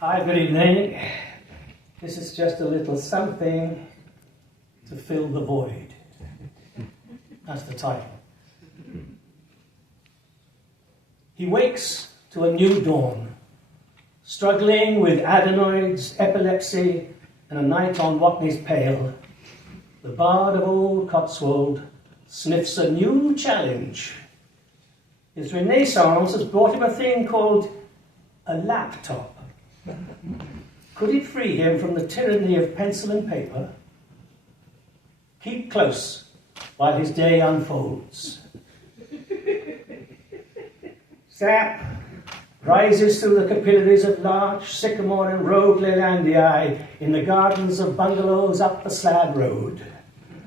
Hi, good evening. This is just a little something to fill the void. That's the title. He wakes to a new dawn, struggling with adenoids, epilepsy, and a night on Watney's Pale. The bard of old Cotswold sniffs a new challenge. His renaissance has brought him a thing called a laptop. Could it free him from the tyranny of pencil and paper? Keep close while his day unfolds. Sap rises through the capillaries of larch, sycamore and rogue Leylandii in the gardens of bungalows up the Slab Road.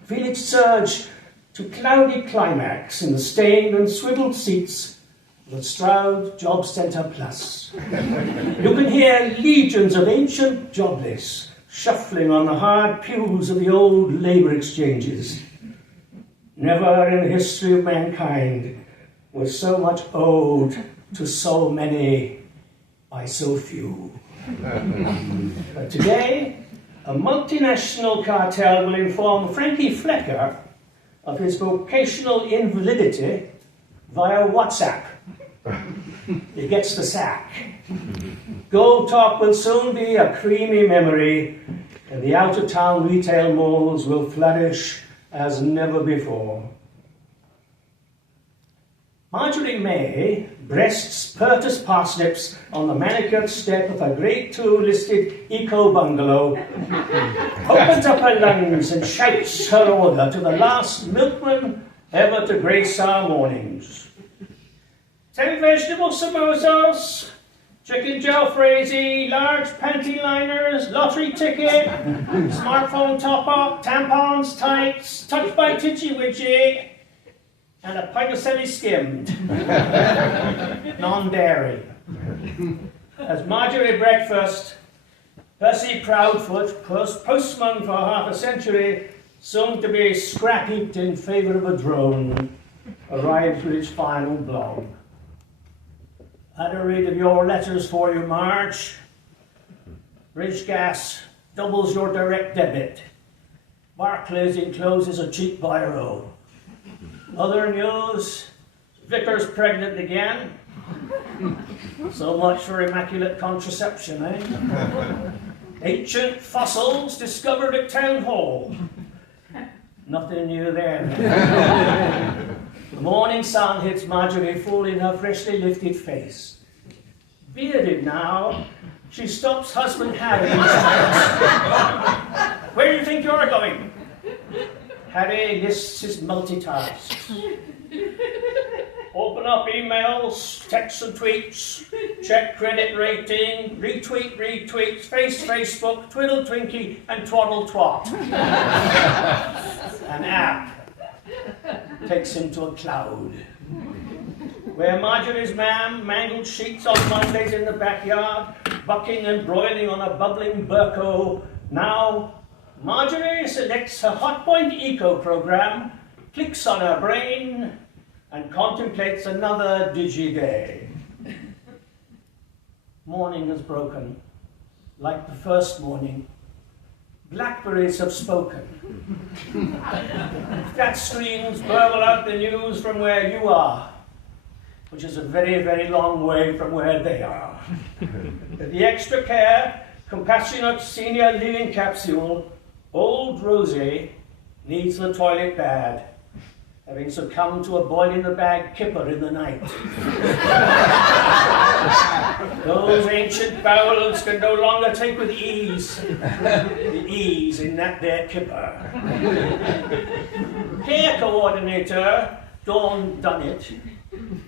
Feel it surge to cloudy climax in the stained and swiveled seats of the Stroud Job Centre Plus. You can hear legions of ancient jobless shuffling on the hard pews of the old labour exchanges. Never in the history of mankind was so much owed to so many by so few. But today, a multinational cartel will inform Frankie Flecker of his vocational invalidity via WhatsApp. He gets the sack. Gold Top will soon be a creamy memory, and the out-of-town retail malls will flourish as never before. Marjorie May breasts Purtus parsnips on the manicured step of a Grade 2 listed eco-bungalow, opens up her lungs and shouts her order to the last milkman ever to grace our mornings. 10 vegetable samosas, chicken jalfrezi, large panty liners, lottery ticket, smartphone top-up, tampons, tights, touched by Titchy Witchy, and a pint of semi-skimmed, non-dairy. As Marjorie breakfast, Percy Proudfoot, postman for half a century, soon to be scrap-heaped in favour of a drone, arrives with its final blog. Had a read of your letters for you, Marge. Bridge Gas doubles your direct debit. Barclays encloses a cheap biro. Other news, Vicar's pregnant again. So much for immaculate contraception, eh? Ancient fossils discovered at Town Hall. Nothing new there. The morning sun hits Marjorie full in her freshly lifted face. Bearded now, she stops husband Harry. Where do you think you're going? Harry lists his multitasks. Open up emails, texts and tweets, check credit rating, retweet retweets, Facebook, twiddle twinkie, and twaddle twat. An app takes him to a cloud. Where Marjorie's mam mangled sheets on Mondays in the backyard, bucking and broiling on a bubbling Burko, now Marjorie selects her Hotpoint Eco program, clicks on her brain, and contemplates another digi-day. Morning has broken, like the first morning. Blackberries have spoken. Flat screens burble out the news from where you are, which is a very, very long way from where they are. With the extra care, compassionate senior living capsule, old Rosie needs the toilet bad, having succumbed to a boil-in-the-bag kipper in the night. Those ancient bowels can no longer take with ease the ease in that there kipper. Care coordinator, Dawn Dunnett,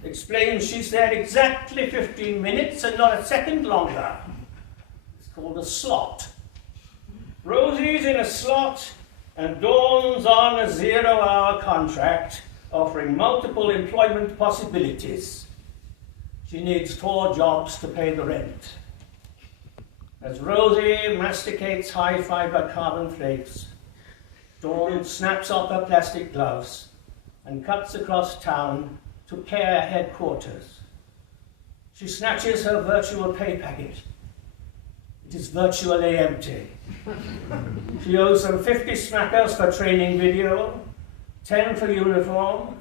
explains she's there exactly 15 minutes and not a second longer. It's called a slot. Rosie's in a slot, and Dawn's on a 0-hour contract offering multiple employment possibilities. She needs 4 jobs to pay the rent. As Rosie masticates high-fiber carbon flakes, Dawn snaps off her plastic gloves and cuts across town to care headquarters. She snatches her virtual pay packet. It is virtually empty. She owes them 50 smackers for training video, 10 for uniform,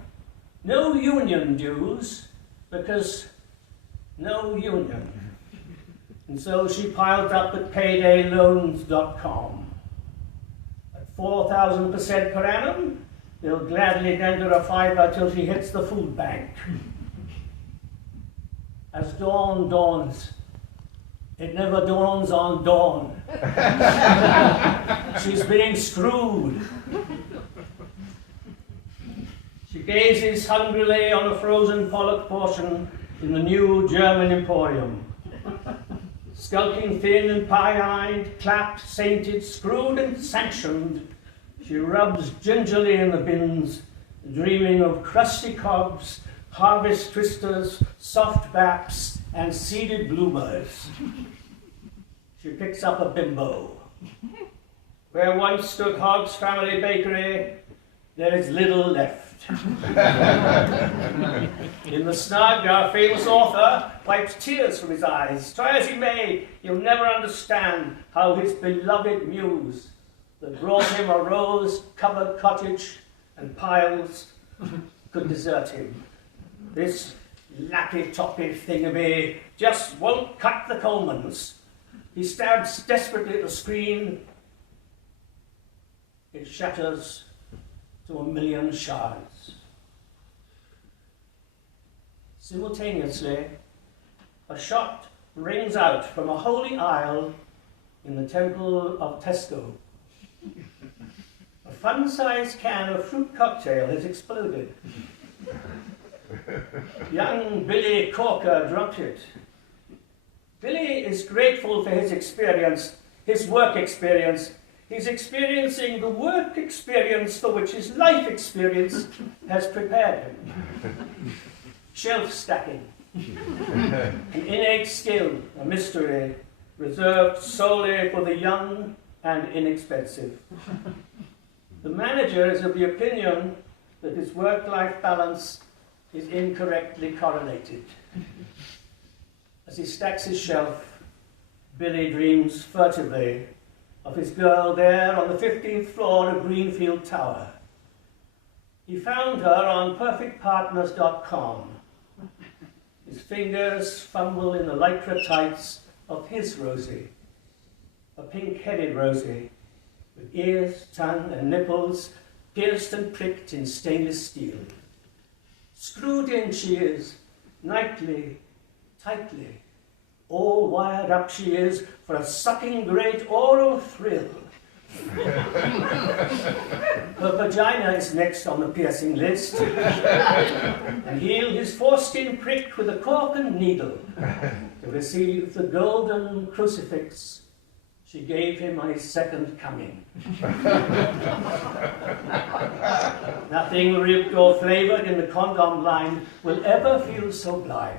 no union dues, because no union. And so she piled up at paydayloans.com. At 4,000% per annum, they'll gladly lend her a fiver till she hits the food bank. As dawn dawns, it never dawns on dawn. She's being screwed. She gazes hungrily on a frozen pollock portion in the new German emporium. Skulking thin and pie-eyed, clapped, sainted, screwed and sanctioned, she rubs gingerly in the bins, dreaming of crusty cobs, harvest twisters, soft baps, and seeded bloomers. She picks up a bimbo. Where once stood Hogg's Family Bakery, there is little left. In the snug, our famous author wipes tears from his eyes. Try as he may, he'll never understand how his beloved muse, that brought him a rose-covered cottage and piles, could desert him. This lappy-toppy thingamy just won't cut the Colemans. He stabs desperately at the screen. It shatters to a million shards. Simultaneously, a shot rings out from a holy aisle in the temple of Tesco. A fun-sized can of fruit cocktail has exploded. Young Billy Corker dropped it. Billy is grateful for his experience, his work experience. He's experiencing the work experience for which his life experience has prepared him. Shelf stacking, an innate skill, a mystery, reserved solely for the young and inexpensive. The manager is of the opinion that his work-life balance is incorrectly correlated. As he stacks his shelf, Billy dreams furtively of his girl there on the 15th floor of Greenfield Tower. He found her on perfectpartners.com. His fingers fumble in the lycra tights of his Rosie, a pink-headed Rosie, with ears, tongue, and nipples pierced and pricked in stainless steel. Screwed in she is, nightly, tightly, all wired up she is for a sucking great oral thrill. Her vagina is next on the piercing list, and he'll his foreskin prick with a cork and needle to receive the golden crucifix she gave him on his second coming. Nothing ribbed or flavoured in the condom line will ever feel so blithe.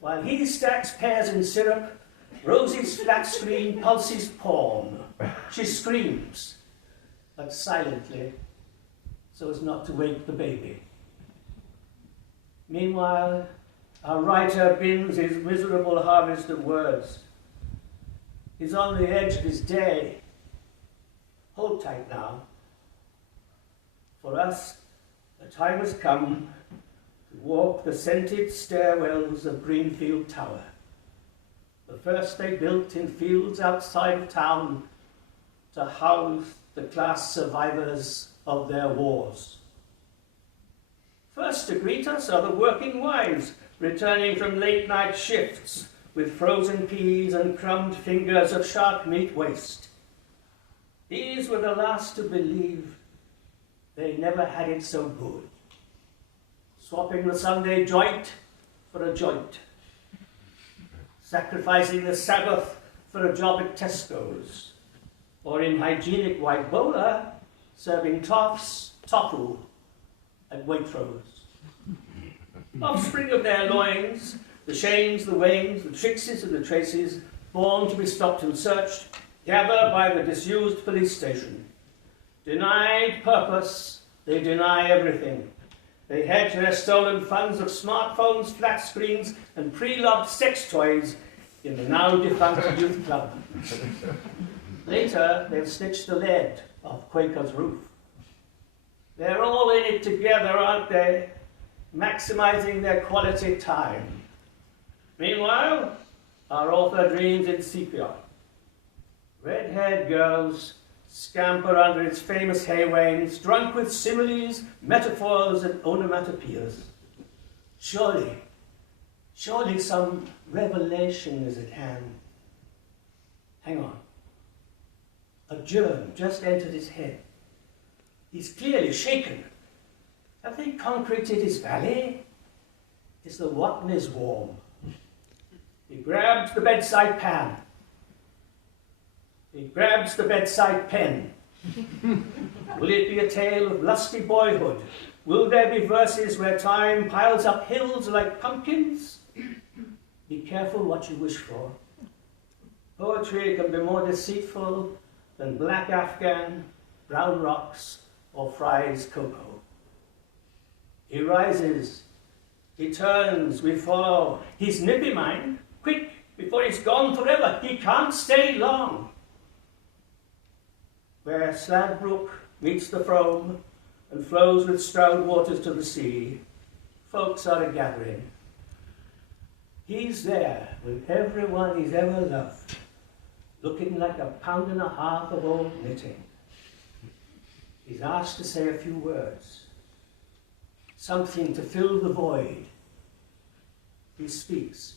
While he stacks pears in syrup, Rosie's flat screen pulses porn. She screams, but silently, so as not to wake the baby. Meanwhile, our writer bins his miserable harvest of words. He's on the edge of his day. Hold tight now. For us, the time has come to walk the scented stairwells of Greenfield Tower, the first they built in fields outside of town to house the class survivors of their wars. First to greet us are the working wives returning from late-night shifts with frozen peas and crumbed fingers of shark meat waste. These were the last to believe they never had it so good, swapping the Sunday joint for a joint, sacrificing the Sabbath for a job at Tesco's, or in hygienic white bowler, serving tofu at Waitrose. Offspring of their loins, the Shanes, the Waynes, the Trixies and the Tracies, born to be stopped and searched, gather by the disused police station. Denied purpose, they deny everything. They hedge their stolen funds of smartphones, flat screens, and pre-loved sex toys in the now defunct youth club. Later, they'll stitch the lead off Quaker's roof. They're all in it together, aren't they? Maximizing their quality time. Meanwhile, our author dreams in sepia. Red-haired girls scamper under its famous haywains, drunk with similes, metaphors, and onomatopoeias. Surely some revelation is at hand. Hang on. A germ just entered his head. He's clearly shaken. Have they concreted his valley? Is the Watney's warm? He grabs the bedside pan. He grabs the bedside pen. Will it be a tale of lusty boyhood? Will there be verses where time piles up hills like pumpkins? Be careful what you wish for. Poetry can be more deceitful than black Afghan, brown rocks, or Fry's cocoa. He rises, he turns, we follow. He's nippy, mind, quick, before he's gone forever. He can't stay long. Where Sladbrook meets the Frome and flows with Stroud waters to the sea, folks are a-gathering. He's there with everyone he's ever loved, looking like 1.5 pounds of old knitting. He's asked to say a few words, something to fill the void. He speaks.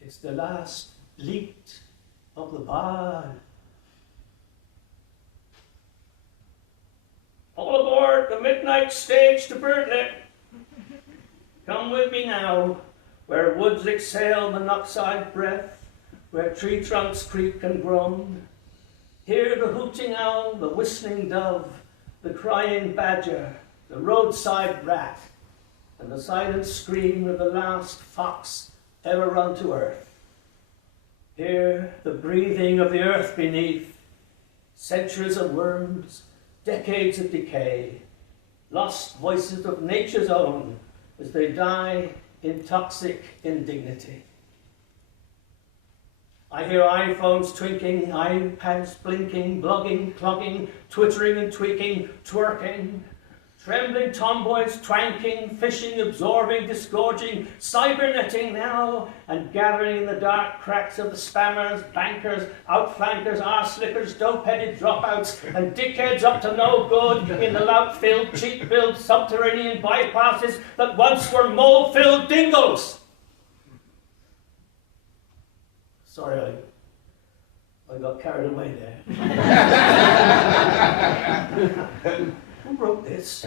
It's the last bleat of the bard. All aboard the midnight stage to Birdley. Come with me now, where woods exhale monoxide breath, where tree trunks creak and groan. Hear the hooting owl, the whistling dove, the crying badger, the roadside rat, and the silent scream of the last fox ever run to earth. Hear the breathing of the earth beneath, centuries of worms, decades of decay, lost voices of nature's own as they die in toxic indignity. I hear iPhones twinkling, iPads blinking, blogging, clogging, twittering and tweaking, twerking, trembling tomboys twanking, fishing, absorbing, disgorging, cybernetting now, and gathering in the dark cracks of the spammers, bankers, outflankers, arse-slickers, dope-headed dropouts, and dickheads up to no good in the lout-filled, cheap-built subterranean bypasses that once were mole-filled dingoes. Sorry, I got carried away there. Who wrote this?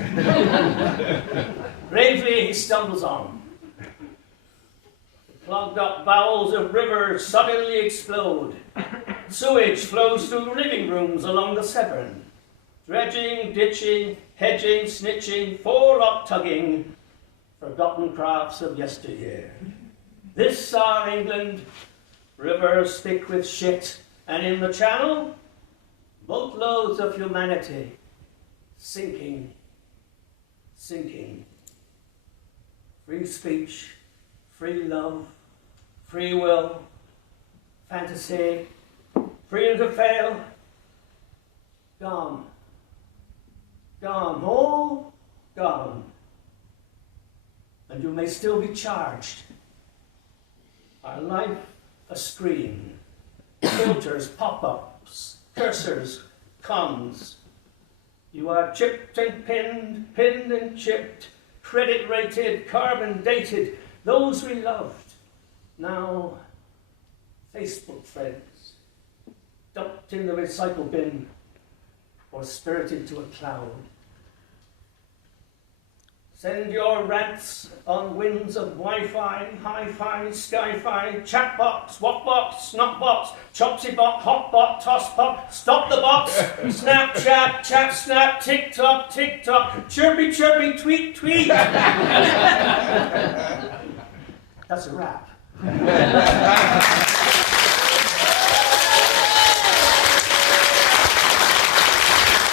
Bravely he stumbles on. The clogged up bowels of rivers suddenly explode. Sewage flows through living rooms along the Severn. Dredging, ditching, hedging, snitching, forelock tugging, forgotten crafts of yesteryear. This our England, rivers thick with shit, and in the channel, boatloads of humanity, sinking, sinking. Free speech, free love, free will, fantasy, freedom to fail, gone, gone, all gone. And you may still be charged. Our life a screen, filters, pop-ups, cursors, cons. You are chipped and pinned, pinned and chipped, credit rated, carbon dated, those we loved. Now, Facebook friends, dumped in the recycle bin or spirited to a cloud. Send your rants on winds of Wi-Fi, hi-fi, sky-fi, chatbox, whatbox, snotbox, chopsy-bot, hotbot, tossbot, stop the box, Snapchat, chat snap, TikTok, TikTok, chirpy, chirpy, tweet, tweet. That's a wrap.